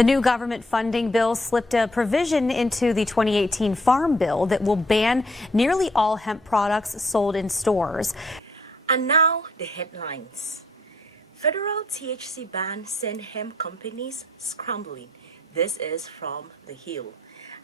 The new government funding bill slipped a provision into the 2018 Farm Bill that will ban nearly all hemp products sold in stores. And now the headlines. Federal THC ban sent hemp companies scrambling. This is from The Hill.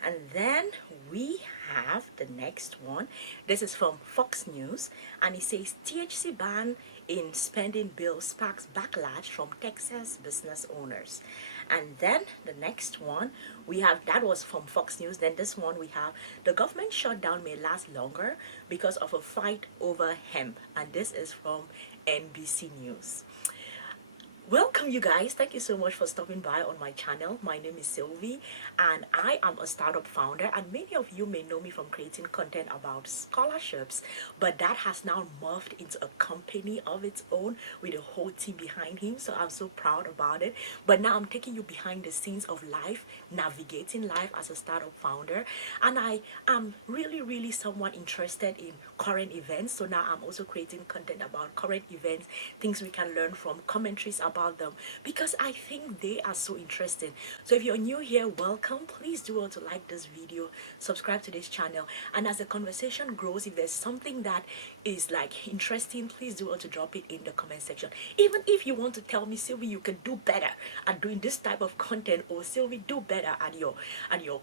And then we have the next one. This is from Fox News, and it says THC ban in spending bill sparks backlash from Texas business owners. And then the next one we have, that was from Fox News. Then this one we have, the government shutdown may last longer because of a fight over hemp, and this is from NBC News. Welcome you guys, thank you so much for stopping by on my channel. My name is Sylvie and I am a startup founder, and many of you may know me from creating content about scholarships, but that has now morphed into a company of its own with a whole team behind him, so I'm so proud about it. But now I'm taking you behind the scenes of life, navigating life as a startup founder, and I am really someone interested in current events. So now I'm also creating content about current events, things we can learn from, commentaries about them, because I think they are so interesting. So if you're new here, welcome. Please do want to like this video, subscribe to this channel, and as the conversation grows, if there's something that is like interesting, please do want to drop it in the comment section. Even if you want to tell me, Sylvie, you can do better at doing this type of content, or Sylvie, do better at your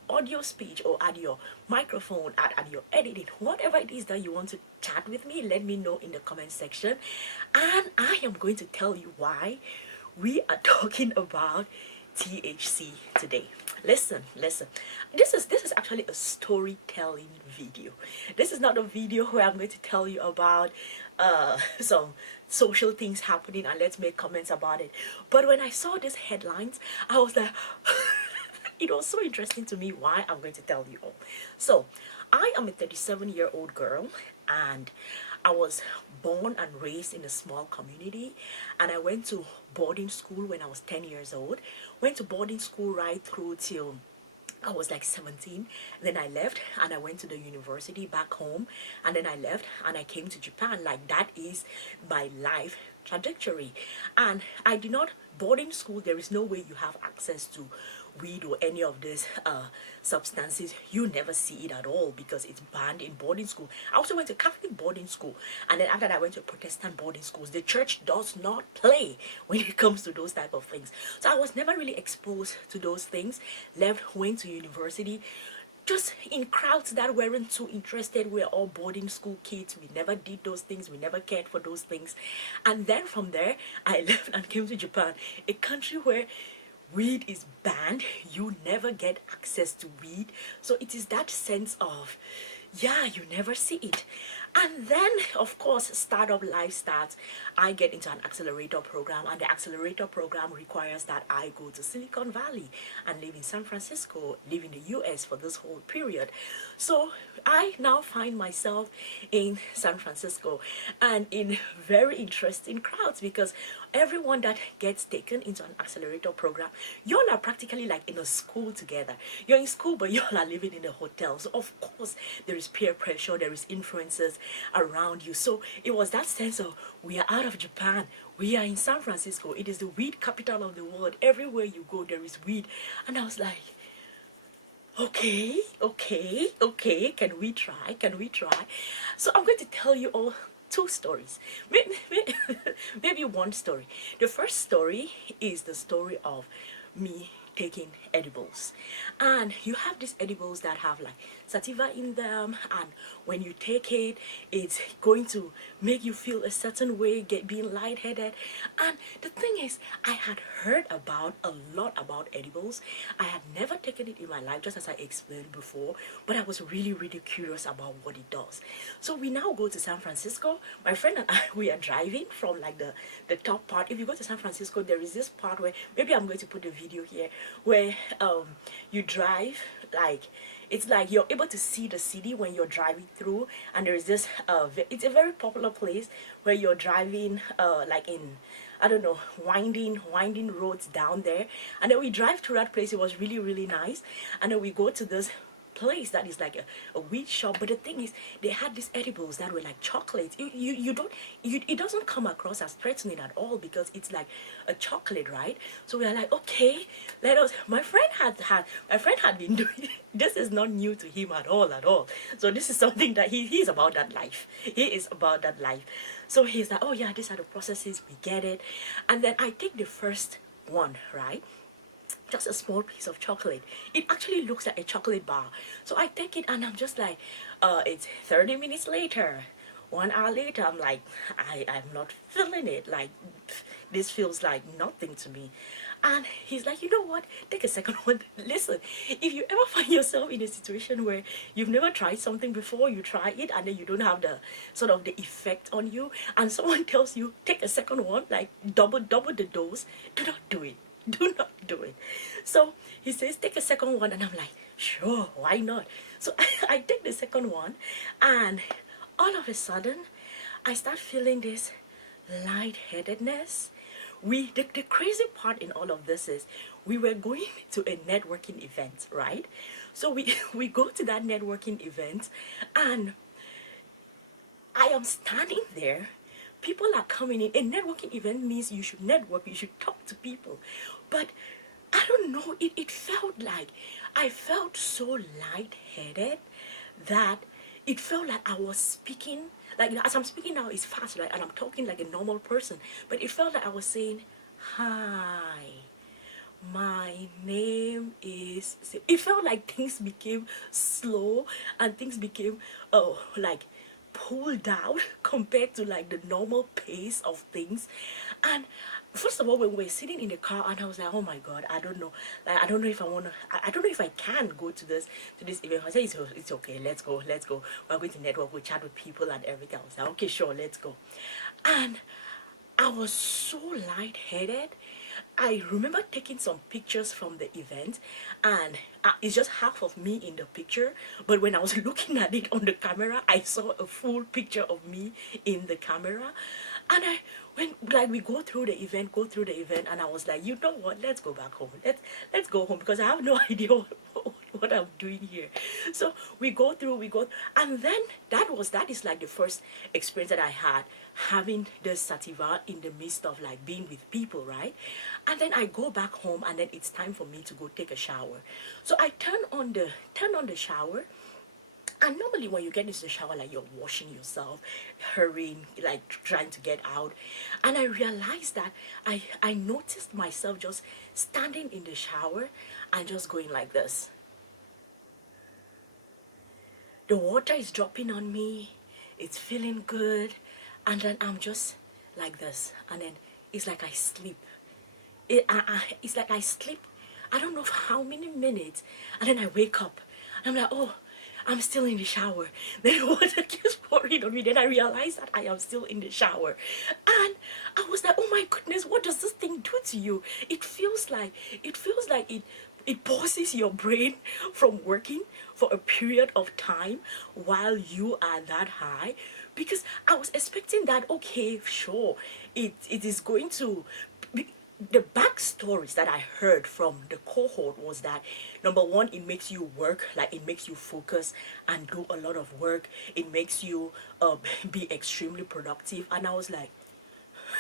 audio speech, or at your microphone, at your editing, whatever it is that you want to chat with me, let me know in the comment section. And I am going to tell you why we are talking about THC today. Listen, this is actually a storytelling video. This is not a video where I'm going to tell you about some social things happening and let's make comments about it. But when I saw these headlines, I was like it was so interesting to me why I'm going to tell you all. So I am a 37-year-old girl, and I was born and raised in a small community, and I went to boarding school when I was 10 years old. Went to boarding school right through till I was like 17. Then I left and I went to the university back home, and then I left and I came to Japan. Like, that is my life trajectory. And I did not, boarding school, there is no way you have access to weed or any of these substances. You never see it at all because it's banned in boarding school. I also went to Catholic boarding school, and then after that I went to Protestant boarding schools. The church does not play when it comes to those type of things. So I was never really exposed to those things. Left, went to university, just in crowds that weren't too interested. We're all boarding school kids. We never did those things. We never cared for those things. And then from there, I left and came to Japan, a country where weed is banned. You never get access to weed. So it is that sense of, yeah, you never see it. And then, of course, startup life starts. I get into an accelerator program, and the accelerator program requires that I go to Silicon Valley and live in San Francisco, live in the US for this whole period. So I now find myself in San Francisco and in very interesting crowds, because everyone that gets taken into an accelerator program, y'all are practically like in a school together. You're in school, but y'all are living in a hotel. So of course there is peer pressure, there is influences around you. So it was that sense of, we are out of Japan, we are in San Francisco, it is the weed capital of the world. Everywhere you go there is weed. And I was like, okay, can we try? So I'm going to tell you all two stories, maybe one story. The first story is the story of me taking edibles. And you have these edibles that have like sativa in them, and when you take it, it's going to make you feel a certain way, being lightheaded. And the thing is, I had heard about a lot about edibles. I had never taken it in my life, just as I explained before, but I was really curious about what it does. So we now go to San Francisco. My friend and I, we are driving from like the top part. If you go to San Francisco, there is this part where, maybe I'm going to put the video here, where you drive, like it's like you're able to see the city when you're driving through, and there is this it's a very popular place where you're driving like in, I don't know, winding roads down there. And then we drive through that place. It was really nice. And then we go to this place that is like a weed shop, but the thing is they had these edibles that were like chocolates. It doesn't come across as threatening at all because it's like a chocolate, right? So we are like, okay, let us. My friend had been doing this. Is not new to him at all. So this is something that he's about that life. He is about that life. So he's like, oh yeah, these are the processes, we get it. And then I take the first one, right? Just a small piece of chocolate. It actually looks like a chocolate bar. So I take it and I'm just like, it's 30 minutes later. 1 hour later, I'm like, I'm not feeling it. Like, this feels like nothing to me. And he's like, you know what? Take a second one. Listen, if you ever find yourself in a situation where you've never tried something before, you try it and then you don't have the sort of the effect on you, and someone tells you, take a second one, like double the dose, do not do it. Do not do it. So he says, take a second one, and I'm like, sure, why not? So I take the second one, and all of a sudden, I start feeling this lightheadedness. The crazy part in all of this is we were going to a networking event, right? So we go to that networking event, and I am standing there. People are coming in. A networking event means you should network, you should talk to people. But I don't know, it felt like I felt so lightheaded that it felt like I was speaking, like, you know, as I'm speaking now, it's fast, right? And I'm talking like a normal person. But it felt like I was saying, hi, my name is. It felt like things became slow and things became, like pulled out compared to like the normal pace of things. And first of all, when we were sitting in the car, and I was like, oh my god, I don't know, like I don't know if I want to, I don't know if I can go to this event. I said, it's okay, let's go, we're going to network, we'll chat with people and everything. I was like, okay, sure, let's go. And I was so lightheaded. I remember taking some pictures from the event, and it's just half of me in the picture. But when I was looking at it on the camera, I saw a full picture of me in the camera. And we go through the event, and I was like, you know what? Let's go back home. Let's go home because I have no idea what I'm doing here. So we go, and then that is like the first experience that I had having the sativa in the midst of like being with people, right? And then I go back home, and then it's time for me to go take a shower. So I turn on the shower. And normally when you get into the shower, like you're washing yourself, hurrying, like trying to get out. And I realized that I noticed myself just standing in the shower and just going like this. The water is dropping on me. It's feeling good. And then I'm just like this. And then it's like I sleep. It's like I sleep, I don't know for how many minutes. And then I wake up. And I'm like, oh, I'm still in the shower. Then water keeps pouring on me. Then I realize that I am still in the shower. And I was like, oh my goodness, what does this thing do to you? It feels like it pauses your brain from working for a period of time while you are that high. Because I was expecting that, okay, sure, it is going to be, the backstories that I heard from the cohort was that, number one, it makes you work, like it makes you focus and do a lot of work. It makes you be extremely productive. And I was like,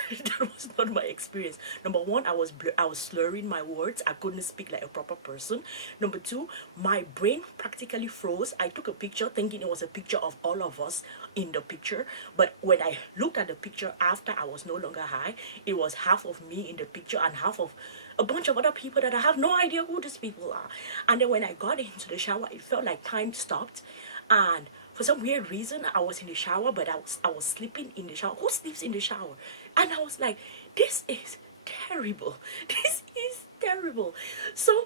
that was not my experience. Number one, I was slurring my words. I couldn't speak like a proper person. Number two, my brain practically froze. I took a picture thinking it was a picture of all of us in the picture, but when I looked at the picture after I was no longer high, it was half of me in the picture and half of a bunch of other people that I have no idea who these people are. And then when I got into the shower, it felt like time stopped, and for some weird reason, I was in the shower, but I was sleeping in the shower. Who sleeps in the shower? And I was like, this is terrible. This is terrible. So,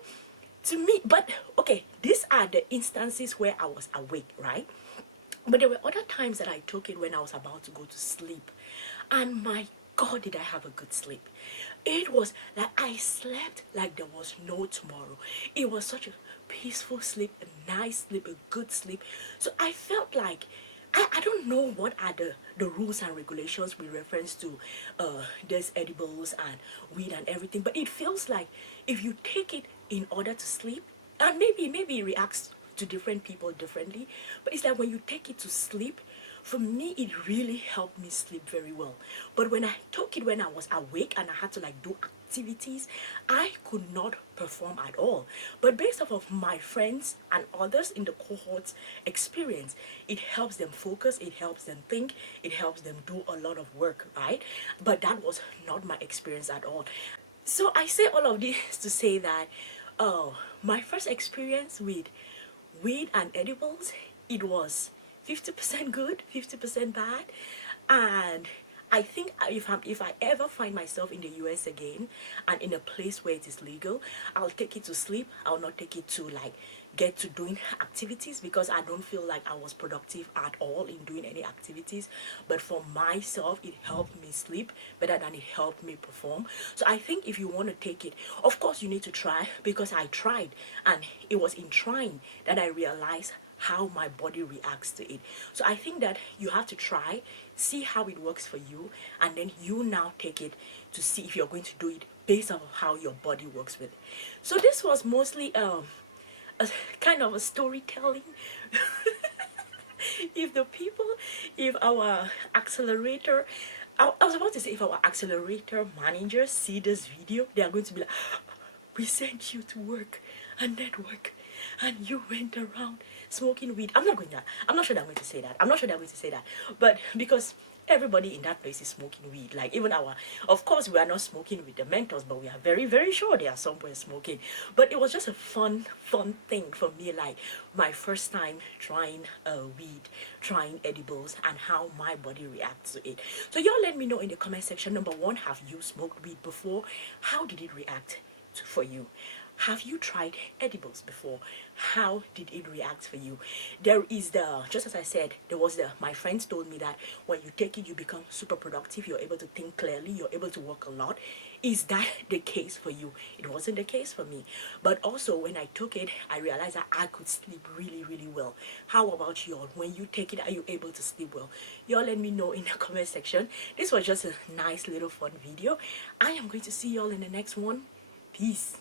to me, but okay, these are the instances where I was awake, right? But there were other times that I took it when I was about to go to sleep. And my God, did I have a good sleep. It was like I slept like there was no tomorrow. It was such a peaceful sleep, a nice sleep, a good sleep. So I felt like, I don't know what are the rules and regulations with reference to these edibles and weed and everything, but it feels like if you take it in order to sleep, and maybe it reacts to different people differently, but it's like when you take it to sleep, for me it really helped me sleep very well. But when I took it when I was awake and I had to like do activities, I could not perform at all. But based off of my friends and others in the cohort's experience, it helps them focus, it helps them think, it helps them do a lot of work, right? But that was not my experience at all. So I say all of this to say that my first experience with weed and edibles, it was 50% good, 50% bad. And I think if I ever find myself in the US again and in a place where it is legal, I'll take it to sleep. I'll not take it to like get to doing activities, because I don't feel like I was productive at all in doing any activities. But for myself, it helped me sleep better than it helped me perform. So I think if you want to take it, of course you need to try, because I tried and it was in trying that I realized how my body reacts to it. So I think that you have to try, see how it works for you, and then you now take it to see if you're going to do it based on how your body works with it. So this was mostly a kind of a storytelling. If our accelerator, I was about to say, if our accelerator managers see this video, they are going to be like, we sent you to work and network and you went around smoking weed. I'm not sure they're going to say that. I'm not sure they're going to say that. But because everybody in that place is smoking weed, like even of course we are not smoking with the mentors, but we are very, very sure they are somewhere smoking. But it was just a fun thing for me, like my first time trying weed, trying edibles, and how my body reacts to it. So y'all let me know in the comment section. Number one, have you smoked weed before? How did it react for you? Have you tried edibles before? How did it react for you? There is just as I said, my friends told me that when you take it, you become super productive. You're able to think clearly. You're able to work a lot. Is that the case for you? It wasn't the case for me. But also when I took it, I realized that I could sleep really, really well. How about y'all? When you take it, are you able to sleep well? Y'all let me know in the comment section. This was just a nice little fun video. I am going to see y'all in the next one. Peace.